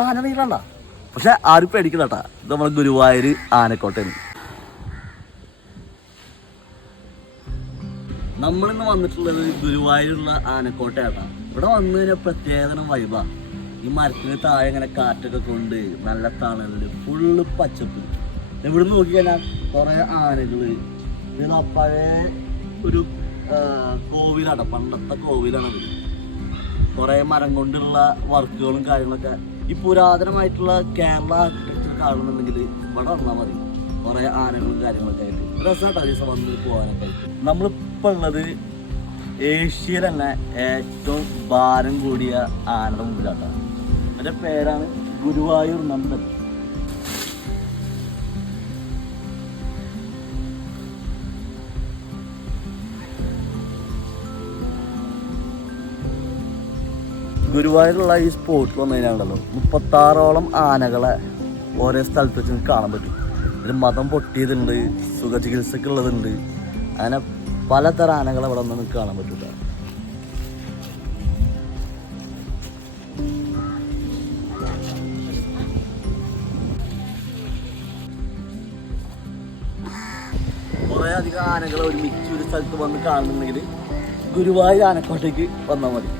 ആന നീളണ്ട, പക്ഷെ ആരും പേടിക്കണട്ടാ. ഇത് നമ്മളെ ഗുരുവായൂർ ആനക്കോട്ടയാണ്. നമ്മളിന്ന് വന്നിട്ടുള്ളത് ഗുരുവായൂരുള്ള ആനക്കോട്ടയാട്ടാ. ഇവിടെ വന്നു കഴിഞ്ഞാൽ പ്രത്യേകതരം വൈബാ. ഈ മരത്തിന് താഴെ ഇങ്ങനെ കാറ്റൊക്കെ കൊണ്ട് നല്ല തണല്, ഫുള്ള് പച്ചപ്പ്. ഇവിടെ നോക്കിക്കഴിഞ്ഞാൽ കുറെ ആനകള്. ഇത് പഴയ ഒരു കോവിലാണ്, പണ്ടത്തെ കോവിലാണത്. കുറെ മരം കൊണ്ടുള്ള വർക്കുകളും കാര്യങ്ങളൊക്കെ. ഈ പുരാതനമായിട്ടുള്ള കേരള ആർക്കിടെക്ചർ കാണുന്നുണ്ടെങ്കിൽ ഇവിടെ വന്നാൽ മതി. കുറെ ആനകളും കാര്യങ്ങളൊക്കെ ആയിട്ട് രസമായിട്ടാ ദിവസം വന്ന് പോകാനൊക്കെ. നമ്മളിപ്പോൾ ഉള്ളത് ഏഷ്യയിൽ തന്നെ ഏറ്റവും ഭാരം കൂടിയ ആനയുടെ മുമ്പിലാട്ടാണ്. അതിൻ്റെ പേരാണ് ഗുരുവായൂർ നന്ദൻ. ഗുരുവായൂരുള്ള ഈ സ്പോട്ടിൽ വന്നു കഴിഞ്ഞാലുണ്ടല്ലോ 36ഓളം ആനകളെ ഓരോ സ്ഥലത്ത് വെച്ച് കാണാൻ പറ്റും. ഇതിൽ മതം പൊട്ടിയതുണ്ട്, സുഖചികിത്സക്കുള്ളതുണ്ട്, അങ്ങനെ പലതരം ആനകളെ ഇവിടെ നിന്ന് കാണാൻ പറ്റില്ല. കുറേ അധികം ആനകളെ ഒരുമിച്ച് ഒരു സ്ഥലത്ത് വന്ന് കാണുന്നുണ്ടെങ്കിൽ ഗുരുവായൂർ ആനക്കോട്ടേക്ക് വന്നാൽ മതി.